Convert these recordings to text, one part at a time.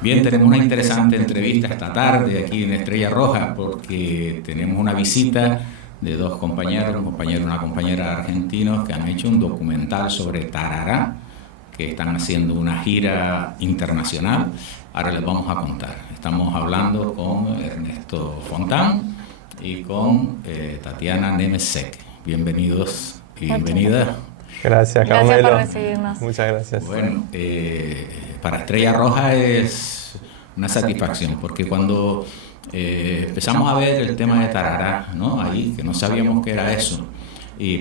Bien, tenemos una interesante entrevista esta tarde aquí en Estrella Roja porque tenemos una visita de dos compañeros, un compañero y una compañera argentinos que han hecho un documental sobre Tarará, que están haciendo una gira internacional. Ahora les vamos a contar. Estamos hablando con Ernesto Fontán y con Tatiana Nemesek. Bienvenidos y bienvenidas. Gracias, Carmelo. Gracias por recibirnos. Muchas gracias. Bueno, para Estrella Roja es una satisfacción, porque cuando empezamos a ver el tema de Tarará, ¿no? Ahí, que no sabíamos qué era eso,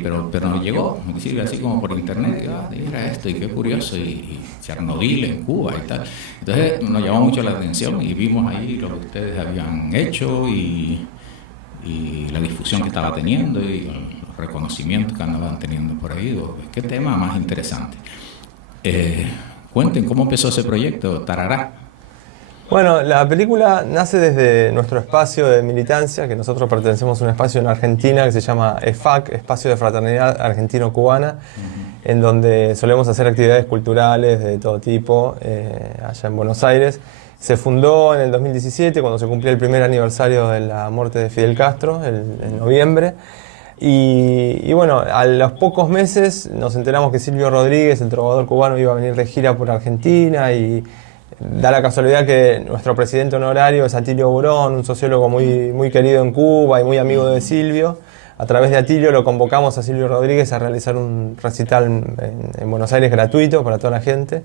pero nos llegó, así como por internet, y, era esto, y qué curioso, y Chernobyl en Cuba y tal. Entonces nos llamó mucho la atención y vimos ahí lo que ustedes habían hecho y la difusión que estaba teniendo y los reconocimientos que andaban teniendo por ahí. Digo, qué tema más interesante. Cuenten cómo empezó ese proyecto, Tarará. Bueno, la película nace desde nuestro espacio de militancia, que nosotros pertenecemos a un espacio en Argentina que se llama EFAC, Espacio de Fraternidad Argentino-Cubana, en donde solemos hacer actividades culturales de todo tipo, allá en Buenos Aires. Se fundó en el 2017, cuando se cumplió el primer aniversario de la muerte de Fidel Castro, en noviembre. Y bueno, a los pocos meses nos enteramos que Silvio Rodríguez, el trovador cubano, iba a venir de gira por Argentina, y da la casualidad que nuestro presidente honorario es Atilio Burón, un sociólogo muy querido en Cuba y muy amigo de Silvio. A través de Atilio lo convocamos a Silvio Rodríguez a realizar un recital en Buenos Aires gratuito para toda la gente.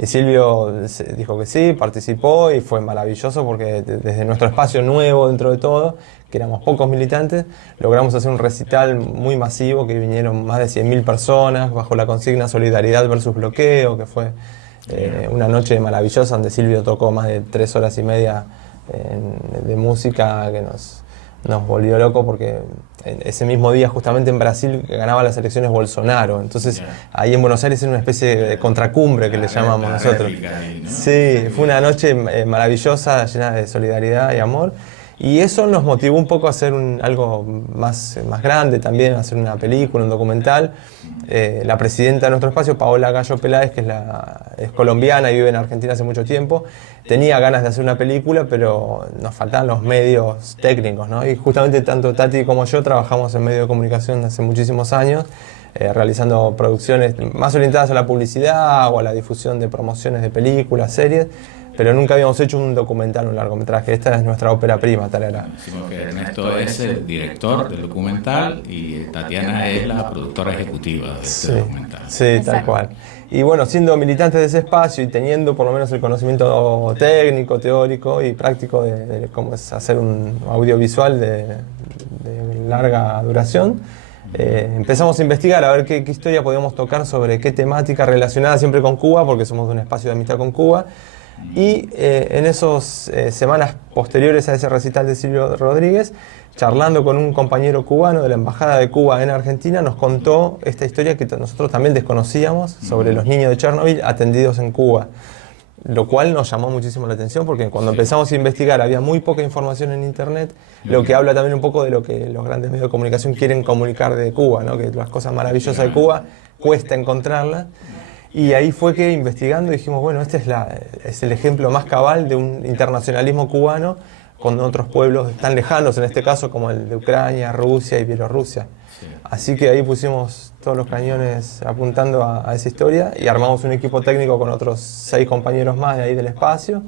Y Silvio dijo que sí, participó y fue maravilloso porque desde nuestro espacio nuevo dentro de todo, que éramos pocos militantes, logramos hacer un recital muy masivo, que vinieron más de 100.000 personas bajo la consigna Solidaridad versus Bloqueo, que fue una noche maravillosa donde Silvio tocó más de 3 horas y media de música que nos volvió loco, porque ese mismo día justamente en Brasil ganaba las elecciones Bolsonaro, entonces ahí en Buenos Aires era una especie de contracumbre que le llamamos nosotros. Ahí, ¿no? Sí, fue una noche maravillosa, llena de solidaridad y amor, y eso nos motivó un poco a hacer algo más grande también, a hacer una película, un documental. La presidenta de nuestro espacio, Paola Gallo Peláez, que es colombiana y vive en Argentina hace mucho tiempo, tenía ganas de hacer una película, pero nos faltaban los medios técnicos, ¿no? Y justamente tanto Tati como yo trabajamos en medios de comunicación hace muchísimos años, realizando producciones más orientadas a la publicidad o a la difusión de promociones de películas, series, pero nunca habíamos hecho un documental, un largometraje. Esta es nuestra ópera prima, Tarará. Decimos que Ernesto es el director del documental y Tatiana es la productora ejecutiva de este documental. Sí, tal cual. Y bueno, siendo militantes de ese espacio y teniendo por lo menos el conocimiento técnico, teórico y práctico de cómo es hacer un audiovisual de larga duración, empezamos a investigar a ver qué historia podíamos tocar sobre qué temática relacionada siempre con Cuba, porque somos de un espacio de amistad con Cuba. Y en esas semanas posteriores a ese recital de Silvio Rodríguez, charlando con un compañero cubano de la Embajada de Cuba en Argentina, nos contó esta historia que nosotros también desconocíamos sobre los niños de Chernobyl atendidos en Cuba, lo cual nos llamó muchísimo la atención porque cuando empezamos a investigar había muy poca información en internet, lo que habla también un poco de lo que los grandes medios de comunicación quieren comunicar de Cuba, ¿no? Que las cosas maravillosas de Cuba cuesta encontrarlas. Y ahí fue que investigando dijimos, bueno, este es el ejemplo más cabal de un internacionalismo cubano con otros pueblos tan lejanos, en este caso como el de Ucrania, Rusia y Bielorrusia. Sí. Así que ahí pusimos todos los cañones apuntando a esa historia y armamos un equipo técnico con otros 6 compañeros más de ahí del espacio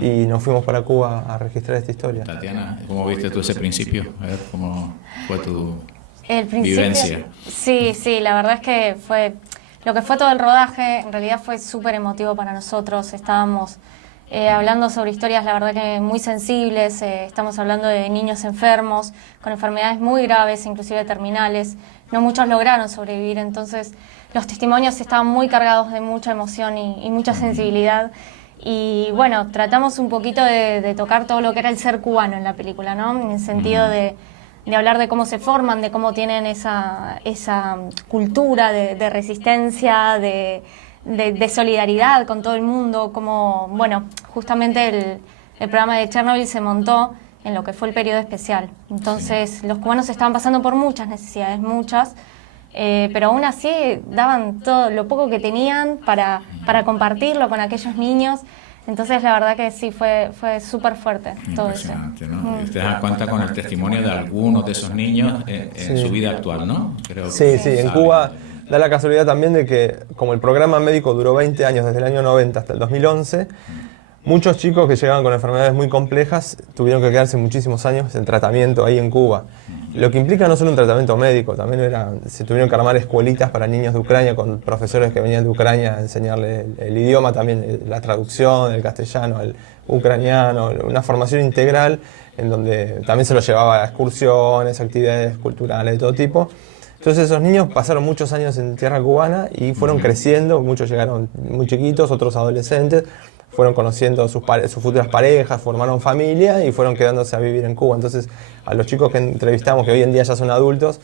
y nos fuimos para Cuba a registrar esta historia. Tatiana, ¿cómo viste tú ese principio? A ver, ¿cómo fue tu vivencia? Sí, la verdad es que fue... Lo que fue todo el rodaje, en realidad fue súper emotivo para nosotros. Estábamos hablando sobre historias, la verdad que muy sensibles. Estamos hablando de niños enfermos, con enfermedades muy graves, inclusive terminales. No muchos lograron sobrevivir, entonces los testimonios estaban muy cargados de mucha emoción y mucha sensibilidad. Y bueno, tratamos un poquito de tocar todo lo que era el ser cubano en la película, ¿no? En el sentido de hablar de cómo se forman, de cómo tienen esa cultura de resistencia, de solidaridad con todo el mundo, como, bueno, justamente el programa de Chernobyl se montó en lo que fue el periodo especial. Entonces, los cubanos estaban pasando por muchas necesidades, pero aún así daban todo lo poco que tenían para compartirlo con aquellos niños. Entonces la verdad que sí, fue súper fuerte todo eso. Impresionante, ¿no? Y usted da cuenta con el testimonio de algunos de esos niños en su vida actual, ¿no? Creo sí, en Cuba da la casualidad también de que como el programa médico duró 20 años, desde el año 90 hasta el 2011, muchos chicos que llegaban con enfermedades muy complejas tuvieron que quedarse muchísimos años en tratamiento ahí en Cuba. Lo que implica no solo un tratamiento médico, también se tuvieron que armar escuelitas para niños de Ucrania con profesores que venían de Ucrania a enseñarles el idioma, también la traducción del castellano al ucraniano, una formación integral en donde también se los llevaba a excursiones, actividades culturales de todo tipo. Entonces esos niños pasaron muchos años en tierra cubana y fueron creciendo, muchos llegaron muy chiquitos, otros adolescentes, fueron conociendo sus futuras parejas, formaron familia y fueron quedándose a vivir en Cuba. Entonces, a los chicos que entrevistamos, que hoy en día ya son adultos,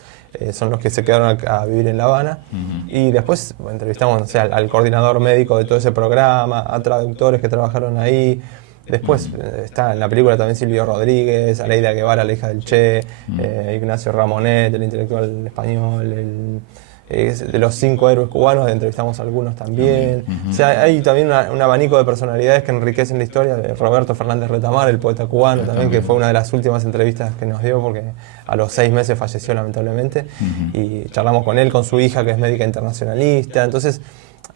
son los que se quedaron a vivir en La Habana. Y después entrevistamos, no sé, al coordinador médico de todo ese programa, a traductores que trabajaron ahí. Después está en la película también Silvio Rodríguez, Aleida Guevara, la hija del Che, Ignacio Ramonet, el intelectual español, de los 5 héroes cubanos, entrevistamos a algunos también. O sea, hay también un abanico de personalidades que enriquecen la historia, de Roberto Fernández Retamar, el poeta cubano también, que fue una de las últimas entrevistas que nos dio porque a los 6 meses falleció lamentablemente, y charlamos con él, con su hija que es médica internacionalista. Entonces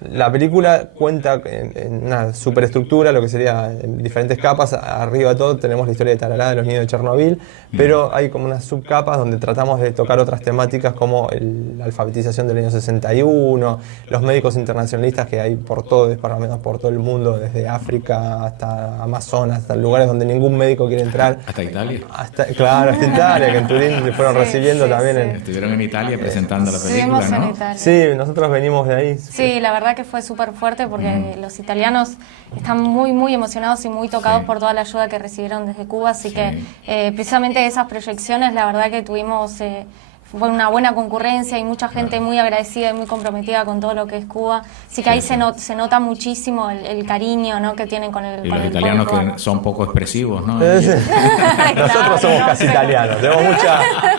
la película cuenta en una superestructura, lo que sería en diferentes capas. Arriba de todo tenemos la historia de Tarará, de los niños de Chernobyl, pero hay como unas subcapas donde tratamos de tocar otras temáticas como la alfabetización del año 61, los médicos internacionalistas que hay por todo el mundo, desde África hasta Amazonas, hasta lugares donde ningún médico quiere entrar. Hasta Italia. Hasta Italia, que en Turín se fueron recibiendo también. Estuvieron en Italia presentando la película, ¿no? En Italia. Sí, nosotros venimos de ahí. Sí, la verdad que fue súper fuerte porque los italianos están muy, muy emocionados y muy tocados por toda la ayuda que recibieron desde Cuba, así que precisamente esas proyecciones, la verdad que tuvimos... fue una buena concurrencia y mucha gente muy agradecida y muy comprometida con todo lo que es Cuba. Así que ahí se nota muchísimo el cariño, ¿no?, que tienen con el Y con los el italianos pueblo. que son poco expresivos, ¿no? Nosotros somos casi italianos, tenemos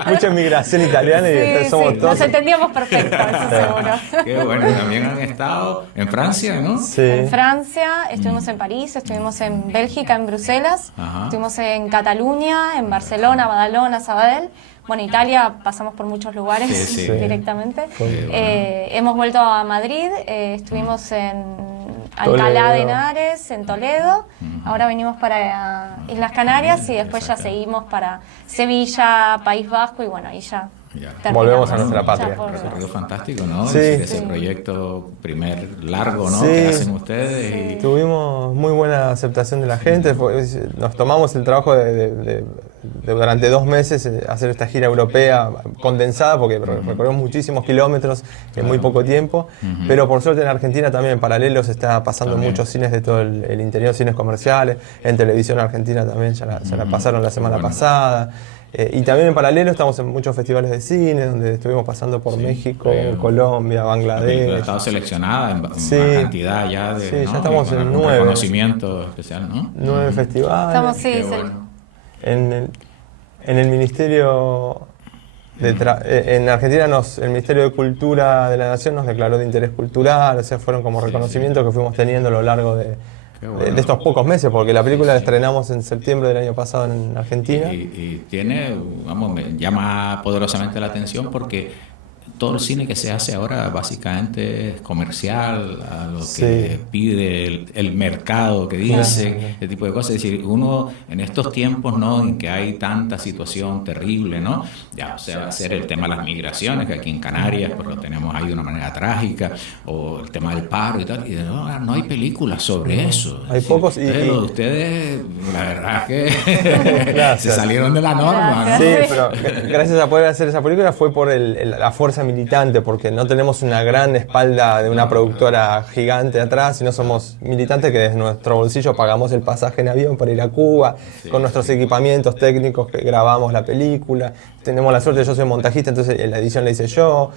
mucha inmigración italiana y somos todos... Nos entendíamos perfecto, eso seguro. Qué bueno, también han estado en Francia, ¿no? Sí. En Francia, estuvimos en París, estuvimos en Bélgica, en Bruselas, estuvimos en Cataluña, en Barcelona, Badalona, Sabadell. Bueno, Italia pasamos por muchos lugares directamente. Hemos vuelto a Madrid, estuvimos en Alcalá de Henares, en Toledo. Ahora venimos para Islas Canarias y después ya seguimos para Sevilla, País Vasco y bueno, ahí ya volvemos a nuestra patria. Un recorrido fantástico, ¿no? Sí. Ese proyecto primer largo, ¿no? Que hacen ustedes. Tuvimos muy buena aceptación de la gente. Nos tomamos el trabajo de durante 2 meses hacer esta gira europea condensada, porque recorrimos muchísimos kilómetros en muy poco tiempo. Pero por suerte en Argentina también en paralelo se está pasando en muchos cines de todo el interior, cines comerciales. En televisión argentina también ya la pasaron la semana pasada. Y también en paralelo estamos en muchos festivales de cine, donde estuvimos pasando por México, Colombia, Bangladesh. Ha estado seleccionada en una cantidad ya de... Sí, ya estamos en 9. Reconocimiento especial, ¿no? 9 festivales. Estamos, En el Ministerio... en Argentina el Ministerio de Cultura de la Nación nos declaró de interés cultural, o sea, fueron como reconocimientos que fuimos teniendo a lo largo de estos pocos meses, porque la película la estrenamos en septiembre del año pasado en Argentina. Y tiene, me llama poderosamente la atención porque todo el cine que se hace ahora básicamente es comercial, a lo que pide el mercado, que dice, ese tipo de cosas. Es decir, uno en estos tiempos, ¿no?, en que hay tanta situación terrible, ¿no?, ya sea hacer el tema de las migraciones, que aquí en Canarias pues lo tenemos ahí de una manera trágica, o el tema del paro y tal, y no hay películas sobre eso. Hay pocos ustedes, la verdad que se salieron de la norma, ¿no? Sí, pero gracias a poder hacer esa película fue por la fuerza militante, porque no tenemos una gran espalda de una productora gigante atrás, sino somos militantes que desde nuestro bolsillo pagamos el pasaje en avión para ir a Cuba, con nuestros equipamientos técnicos que grabamos la película. Tenemos la suerte, yo soy montajista, entonces la edición la hice yo.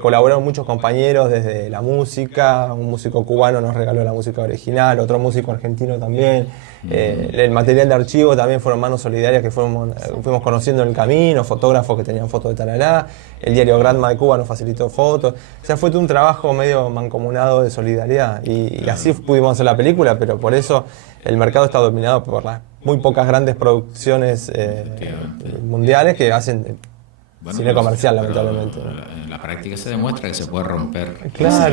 Colaboraron muchos compañeros desde la música, un músico cubano nos regaló la música original, otro músico argentino también. El material de archivo también fueron manos solidarias que fuimos conociendo en el camino, fotógrafos que tenían fotos de Tarará, el diario Granma de Cuba nos facilitó fotos. O sea, fue todo un trabajo medio mancomunado de solidaridad. Y así pudimos hacer la película, pero por eso el mercado está dominado por las muy pocas grandes producciones mundiales que hacen cine comercial, lamentablemente. En la práctica se demuestra que se puede romper esa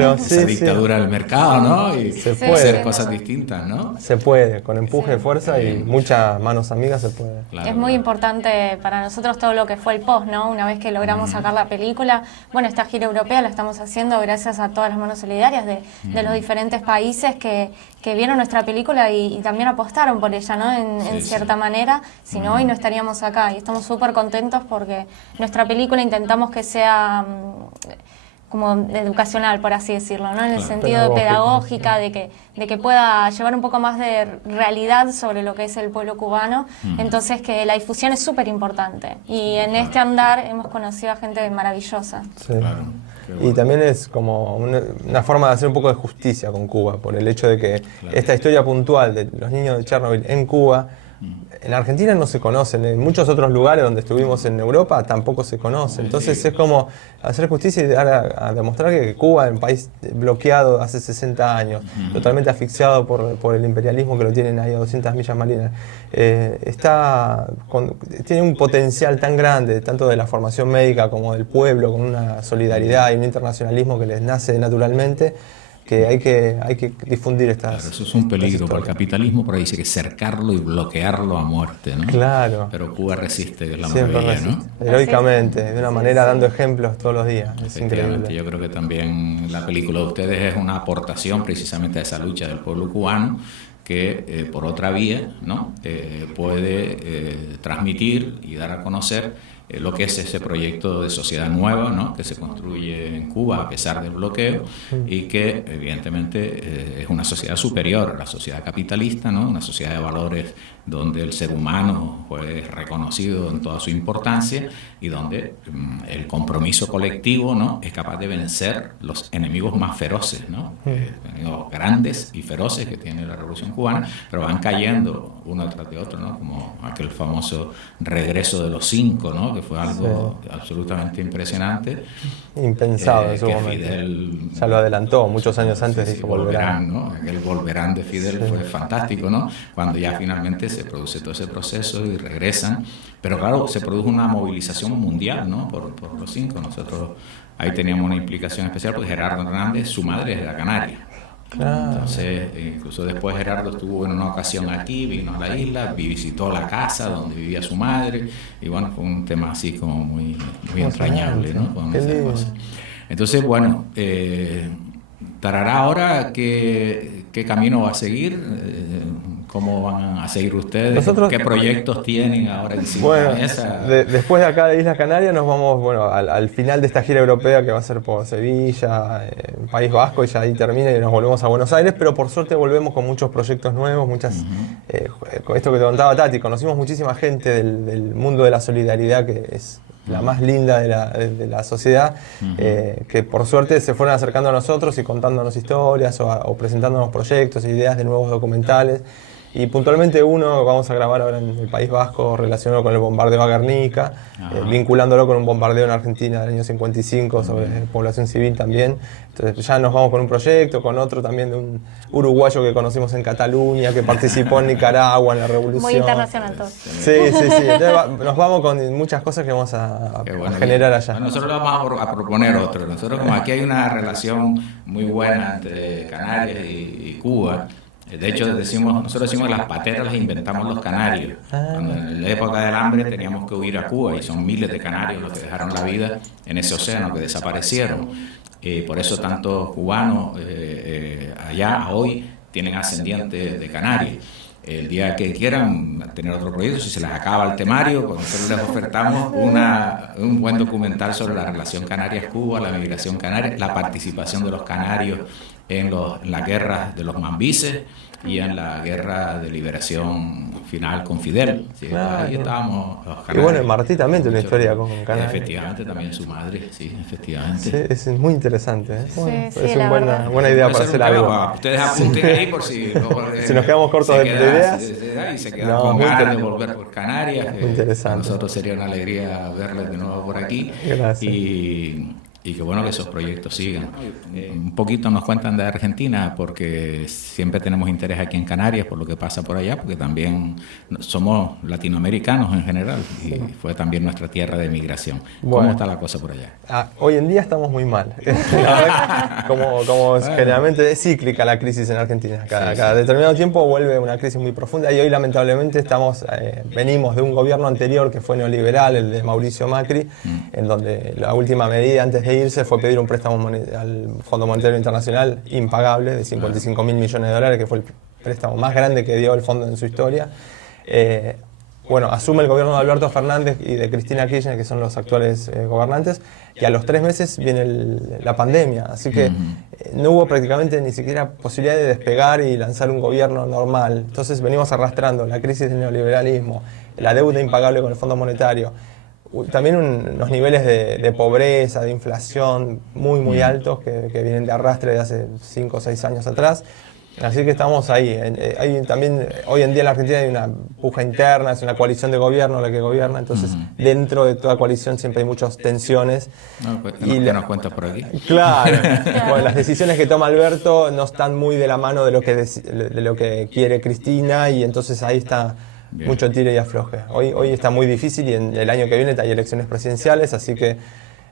dictadura del mercado, ¿no? Y se puede puede hacer cosas distintas, ¿no? Se puede, con empuje, fuerza y muchas manos amigas se puede. Claro, es muy importante para nosotros todo lo que fue el post, ¿no? Una vez que logramos sacar la película, bueno, esta gira europea la estamos haciendo gracias a todas las manos solidarias de los diferentes países que vieron nuestra película y también apostaron por ella, ¿no? En cierta manera, si no hoy no estaríamos acá y estamos súper contentos porque nuestra película intentamos que sea como educacional, por así decirlo, ¿no? En el sentido de pedagógica, de que pueda llevar un poco más de realidad sobre lo que es el pueblo cubano. Entonces que la difusión es súper importante. Y en este andar hemos conocido a gente maravillosa. Sí. Claro. Y también es como una forma de hacer un poco de justicia con Cuba, por el hecho de que esta historia puntual de los niños de Chernobyl en Cuba, en Argentina no se conocen, en muchos otros lugares donde estuvimos en Europa tampoco se conoce. Entonces es como hacer justicia y dar a demostrar que Cuba es un país bloqueado hace 60 años, totalmente asfixiado por el imperialismo que lo tienen ahí a 200 millas marinas. Tiene un potencial tan grande, tanto de la formación médica como del pueblo, con una solidaridad y un internacionalismo que les nace naturalmente, que hay que difundir estas. Claro, eso es un peligro para el capitalismo, por ahí dice que cercarlo y bloquearlo a muerte, ¿no? Claro. Pero Cuba resiste, que es la siempre maravilla, ¿no? Heroicamente, de una manera dando ejemplos todos los días. Es increíble. Yo creo que también la película de ustedes es una aportación precisamente a esa lucha del pueblo cubano que por otra vía, ¿no? Puede transmitir y dar a conocer lo que es ese proyecto de sociedad nueva, ¿no? Que se construye en Cuba a pesar del bloqueo y que evidentemente es una sociedad superior a la sociedad capitalista, ¿no? Una sociedad de valores donde el ser humano es reconocido en toda su importancia y donde el compromiso colectivo, ¿no? Es capaz de vencer los enemigos más feroces, ¿no? Enemigos grandes y feroces que tiene la Revolución Cubana, pero van cayendo uno tras de otro, ¿no? Como aquel famoso regreso de los 5, ¿no? Que fue algo absolutamente impresionante. Impensado en su momento. Fidel, ya lo adelantó, muchos años antes dijo volverán, ¿no? Aquel volverán de Fidel fue fantástico, ¿no? Cuando ya finalmente se produce todo ese proceso y regresan. Pero claro, se produjo una movilización mundial, ¿no? Por los 5. Nosotros ahí teníamos una implicación especial porque Gerardo Hernández, su madre es de la Canaria. Claro. Entonces, incluso después Gerardo estuvo en una ocasión aquí, vino a la isla, visitó la casa donde vivía su madre, y bueno, fue un tema así como muy entrañable, ¿no? Entonces, bueno, Tarará ahora, ¿qué camino va a seguir? ¿Cómo van a seguir ustedes? Nosotros, ¿qué proyectos tienen ahora encima? Bueno, después de acá de Islas Canarias nos vamos al final de esta gira europea que va a ser por Sevilla, País Vasco, y ya ahí termina y nos volvemos a Buenos Aires, pero por suerte volvemos con muchos proyectos nuevos, con esto que te contaba Tati, conocimos muchísima gente del mundo de la solidaridad, que es la más linda de la sociedad, que por suerte se fueron acercando a nosotros y contándonos historias o presentándonos proyectos e ideas de nuevos documentales. Y puntualmente uno vamos a grabar ahora en el País Vasco relacionado con el bombardeo a Guernica, vinculándolo con un bombardeo en Argentina del año 55 sobre población civil también. Entonces ya nos vamos con un proyecto, con otro también de un uruguayo que conocimos en Cataluña, que participó en Nicaragua en la revolución. Muy internacional todo. Sí. Entonces nos vamos con muchas cosas que vamos a generar allá. Nosotros vamos a proponer otro. Nosotros, como aquí hay una relación muy buena entre Canarias y Cuba. De hecho, nosotros decimos que las pateras las inventamos los canarios. Cuando en la época del hambre teníamos que huir a Cuba y son miles de canarios los que dejaron la vida en ese océano, que desaparecieron. Por eso tantos cubanos allá hoy tienen ascendientes de Canarias. El día que quieran tener otro proyecto, si se les acaba el temario, pues nosotros les ofertamos un buen documental sobre la relación Canarias-Cuba, la migración canaria, la participación de los canarios en las guerras de los mambises y en la guerra de liberación final con Fidel. ¿Sí? Claro. Ahí estábamos los canarios. Y bueno, Martí también tiene una historia con Canarias. Efectivamente, también su madre, sí, efectivamente. Sí, es muy interesante. Bueno, sí, es una buena idea para hacer algo. Ustedes apunten ahí por si nos quedamos cortos de ideas. Y se quedan con ganas de volver por Canarias. Muy interesante. Para nosotros sería una alegría verles de nuevo por aquí. Gracias. y qué bueno que esos proyectos sigan. Un poquito nos cuentan de Argentina, porque siempre tenemos interés aquí en Canarias por lo que pasa por allá, porque también somos latinoamericanos en general y fue también nuestra tierra de migración. ¿Cómo está la cosa por allá? Hoy en día estamos muy mal. La verdad, como generalmente es cíclica la crisis en Argentina. Cada determinado tiempo vuelve una crisis muy profunda y hoy lamentablemente venimos de un gobierno anterior que fue neoliberal, el de Mauricio Macri, en donde la última medida antes de irse fue pedir un préstamo al Fondo Monetario Internacional impagable de 55.000 millones de dólares, que fue el préstamo más grande que dio el fondo en su historia. Asume el gobierno de Alberto Fernández y de Cristina Kirchner, que son los actuales gobernantes, y a los 3 meses viene la pandemia, así que no hubo prácticamente ni siquiera posibilidad de despegar y lanzar un gobierno normal. Entonces venimos arrastrando la crisis del neoliberalismo, la deuda impagable con el Fondo Monetario, también unos niveles de pobreza, de inflación muy altos que vienen de arrastre de hace 5 o 6 años atrás. Así que estamos ahí. También hoy en día en la Argentina hay una puja interna, es una coalición de gobierno la que gobierna, entonces dentro de toda coalición siempre hay muchas tensiones. ¿Qué nos cuentas por aquí? Claro. Bueno, las decisiones que toma Alberto no están muy de la mano de lo que quiere Cristina, y entonces ahí está mucho tire y afloje. Hoy está muy difícil, y en el año que viene hay elecciones presidenciales, así que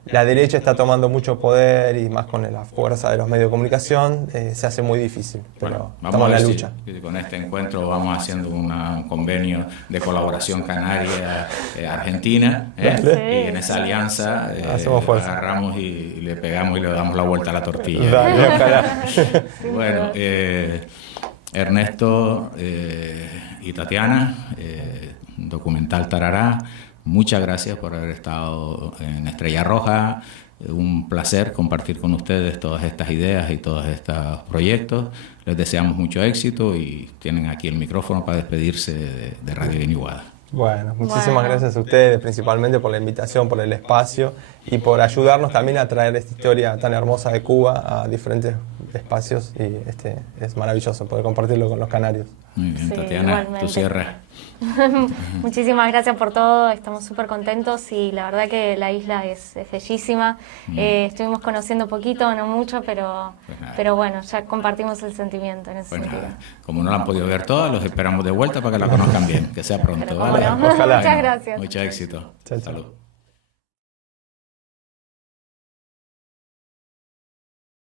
la derecha está tomando mucho poder, y más con la fuerza de los medios de comunicación se hace muy difícil, pero estamos en la lucha. Si con este encuentro vamos haciendo un convenio de colaboración Canaria-Argentina, y en esa alianza agarramos y le pegamos y le damos la vuelta a la tortilla. Dale, ojalá. Bueno, Ernesto y Tatiana, documental Tarará, muchas gracias por haber estado en Estrella Roja. Un placer compartir con ustedes todas estas ideas y todos estos proyectos. Les deseamos mucho éxito y tienen aquí el micrófono para despedirse de Radio Iniguada. Bueno, muchísimas gracias a ustedes, principalmente por la invitación, por el espacio y por ayudarnos también a traer esta historia tan hermosa de Cuba a diferentes espacios, y es maravilloso poder compartirlo con los canarios. Muy bien, Tatiana, tu cierre. Muchísimas gracias por todo, estamos súper contentos y la verdad que la isla es bellísima. Estuvimos conociendo poquito, no mucho, pero bueno, ya compartimos el sentimiento en ese sentido. Como no la han podido ver todas, los esperamos de vuelta para que la conozcan bien, que sea pronto. ¿Vale? No. Ojalá. Muchas gracias. Mucho éxito. Chao. Salud.